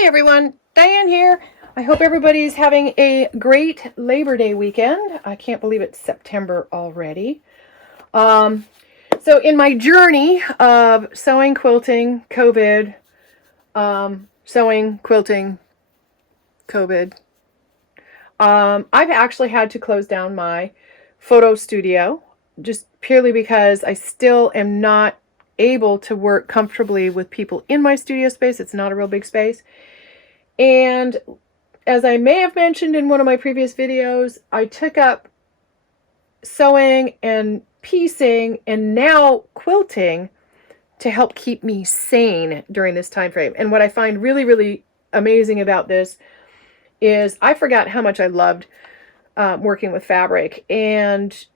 Hey everyone, Diane here. I hope everybody's having a great Labor Day weekend. I can't believe it's September already. So in my journey of sewing, quilting, COVID, sewing, quilting, COVID, I've actually had to close down my photo studio just purely because I still am not able to work comfortably with people in my studio space. It's not a real big space. And as I may have mentioned in one of my previous videos, I took up sewing and piecing and now quilting to help keep me sane during this time frame. And what I find really, really amazing about this is I forgot how much I loved working with fabric. And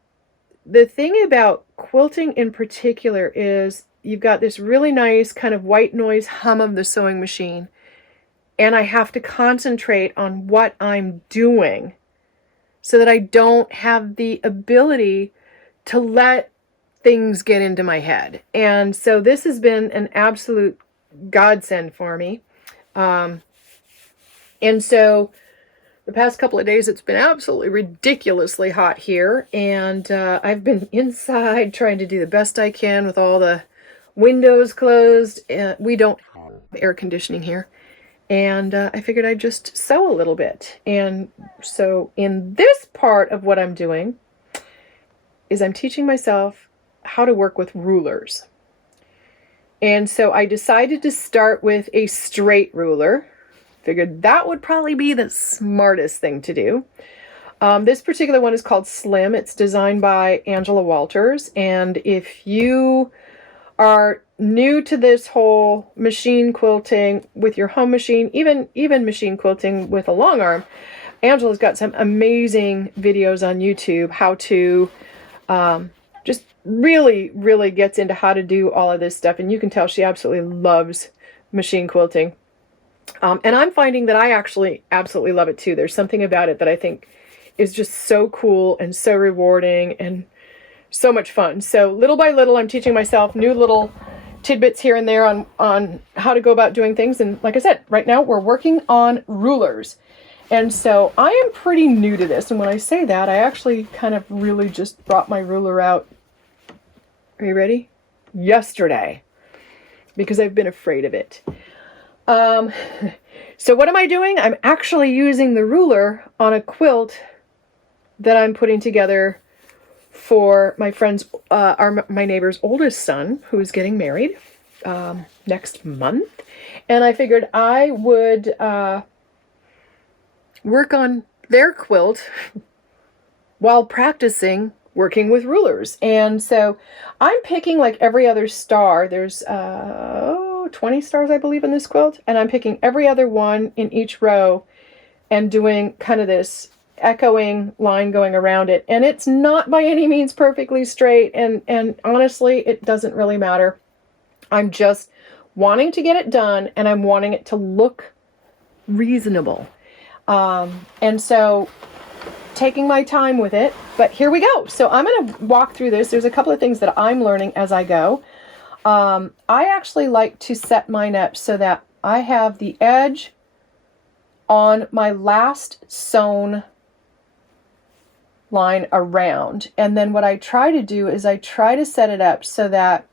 the thing about quilting in particular is you've got this really nice kind of white noise hum of the sewing machine. And I have to concentrate on what I'm doing so that I don't have the ability to let things get into my head. And so this has been an absolute godsend for me. And so the past couple of days, it's been absolutely ridiculously hot here. And I've been inside trying to do the best I can with all the windows closed. We don't have air conditioning here. And I figured I'd just sew a little bit. And so in this part of what I'm doing is I'm teaching myself how to work with rulers. And so I decided to start with a straight ruler. Figured that would probably be the smartest thing to do. This particular one is called Slim. It's designed by Angela Walters. And if you are new to this whole machine quilting with your home machine, even machine quilting with a long arm, Angela's got some amazing videos on YouTube how to just really gets into how to do all of this stuff. And you can tell she absolutely loves machine quilting. And I'm finding that I actually absolutely love it too. There's something about it that I think is just so cool and so rewarding and so much fun. So little by little, I'm teaching myself new little tidbits here and there on how to go about doing things. And like I said, right now we're working on rulers. And so I am pretty new to this. And when I say that, I actually kind of really just brought my ruler out. Are you ready? Yesterday, because I've been afraid of it. So what am I doing? I'm actually using the ruler on a quilt that I'm putting together for my friend's, my neighbor's oldest son, who's getting married next month. And I figured I would work on their quilt while practicing working with rulers. And so I'm picking like every other star. There's 20 stars, I believe, in this quilt. And I'm picking every other one in each row and doing kind of this echoing line going around it. And it's not by any means perfectly straight. And honestly, it doesn't really matter. I'm just wanting to get it done, and I'm wanting it to look reasonable. And so taking my time with it, but here we go. So I'm going to walk through this. There's a couple of things that I'm learning as I go. I actually like to set mine up so that I have the edge on my last sewn line around. And then what I try to do is I try to set it up so that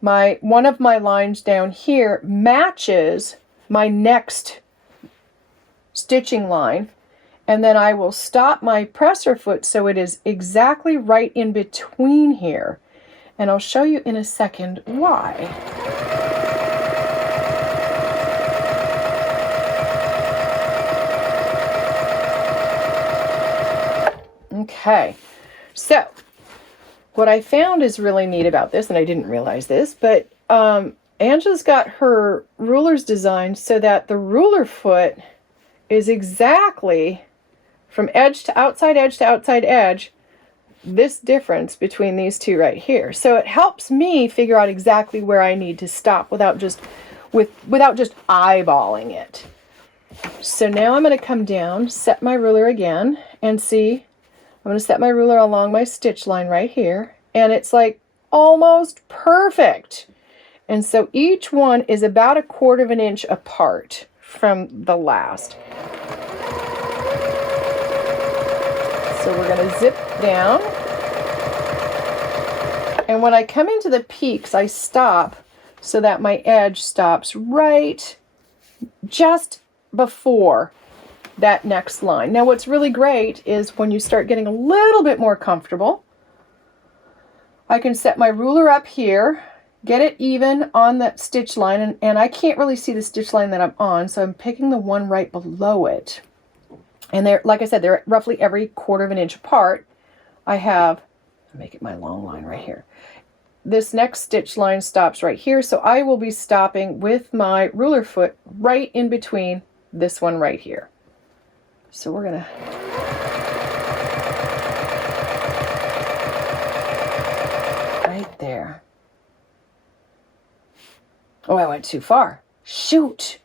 one of my lines down here matches my next stitching line. And then I will stop my presser foot so it is exactly right in between here. And I'll show you in a second why. Okay, so what I found is really neat about this, and I didn't realize this, but Angela's got her rulers designed so that the ruler foot is exactly from edge to outside edge, this difference between these two right here. So it helps me figure out exactly where I need to stop without just eyeballing it. So now I'm going to come down, set my ruler again, and see, I'm going to set my ruler along my stitch line right here, and it's like almost perfect. And so each one is about 1/4 inch apart from the last. So we're going to zip down. And when I come into the peaks, I stop so that my edge stops right just before that next line. Now what's really great is when you start getting a little bit more comfortable, I can set my ruler up here, get it even on that stitch line, and I can't really see the stitch line that I'm on, so I'm picking the one right below it. And they're, like I said, they're roughly every 1/4 inch apart. I have, I'll make it my long line right here. This next stitch line stops right here, so I will be stopping with my ruler foot right in between this one right here. So we're gonna right there. Oh, I went too far. Shoot!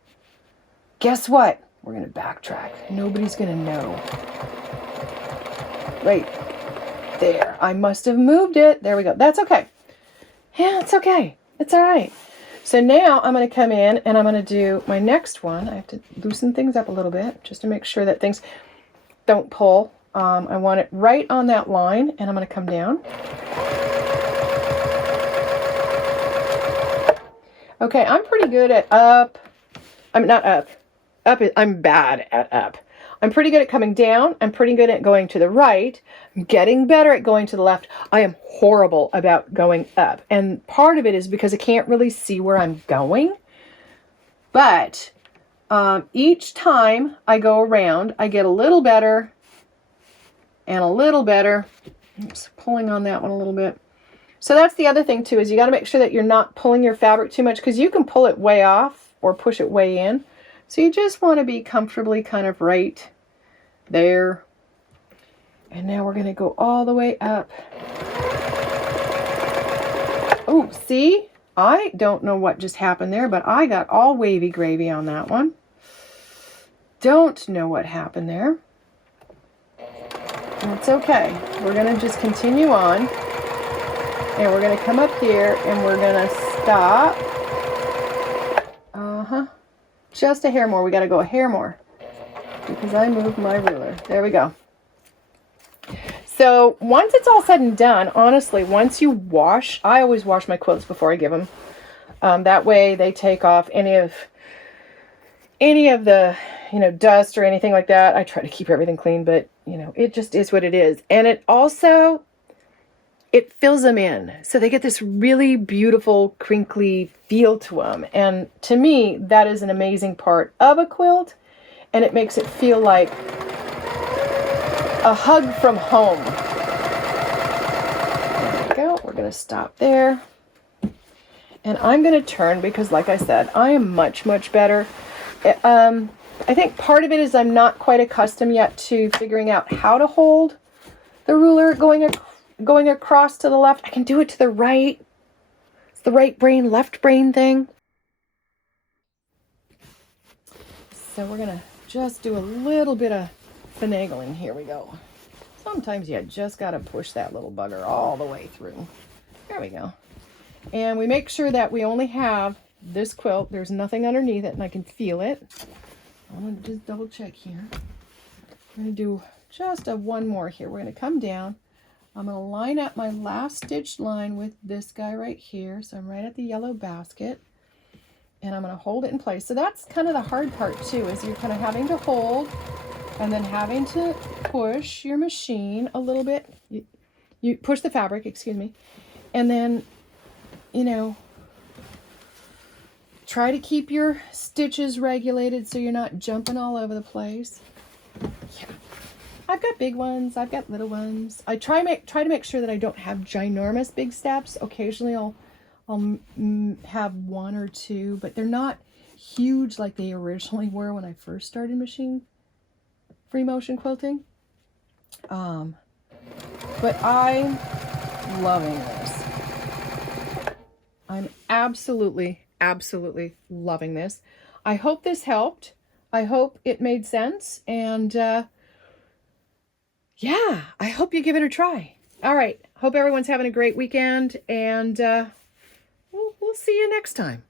Guess what? We're gonna backtrack. Nobody's gonna know. Right there. I must have moved it. There we go. That's okay. Yeah, it's okay. It's all right. So now I'm going to come in and I'm going to do my next one. I have to loosen things up a little bit just to make sure that things don't pull. I want it right on that line, and I'm going to come down. Okay, I'm pretty good at up. I'm not up. Up is, I'm bad at up. I'm pretty good at coming down. I'm pretty good at going to the right. I'm getting better at going to the left. I am horrible about going up. And part of it is because I can't really see where I'm going. But each time I go around, I get a little better and a little better. I'm just pulling on that one a little bit. So that's the other thing too, is you got to make sure that you're not pulling your fabric too much, because you can pull it way off or push it way in. So you just want to be comfortably kind of right there. And now we're going to go all the way up. Oh, see? I don't know what just happened there, but I got all wavy gravy on that one. Don't know what happened there. It's okay. We're going to just continue on. And we're going to come up here and we're going to stop. Just a hair more. We got to go a hair more because I moved my ruler. There we go. So once it's all said and done, honestly, once you wash, I always wash my quilts before I give them. That way they take off any of the, dust or anything like that. I try to keep everything clean, but it just is what it is. And it also, it fills them in. So they get this really beautiful, crinkly feel to them. And to me, that is an amazing part of a quilt. And it makes it feel like a hug from home. There we go. We're going to stop there. And I'm going to turn because, like I said, I am much, much better. I think part of it is I'm not quite accustomed yet to figuring out how to hold the ruler going across to the left. I can do it to the right. It's the right brain, left brain thing. So we're going to just do a little bit of finagling. Here we go. Sometimes you just got to push that little bugger all the way through. There we go. And we make sure that we only have this quilt. There's nothing underneath it, and I can feel it. I'm going to just double check here. I'm going to do just one more here. We're going to come down. I'm going to line up my last stitch line with this guy right here. So I'm right at the yellow basket. And I'm going to hold it in place. So that's kind of the hard part too, is you're kind of having to hold and then having to push your machine a little bit. You push the fabric, excuse me. And then, try to keep your stitches regulated so you're not jumping all over the place. Yeah. I've got big ones. I've got little ones. I try to make sure that I don't have ginormous big steps. Occasionally I'll have one or two, but they're not huge like they originally were when I first started free motion quilting. But I'm loving this. I'm absolutely loving this. I hope this helped. I hope it made sense. And yeah, I hope you give it a try. All right. Hope everyone's having a great weekend. And we'll see you next time.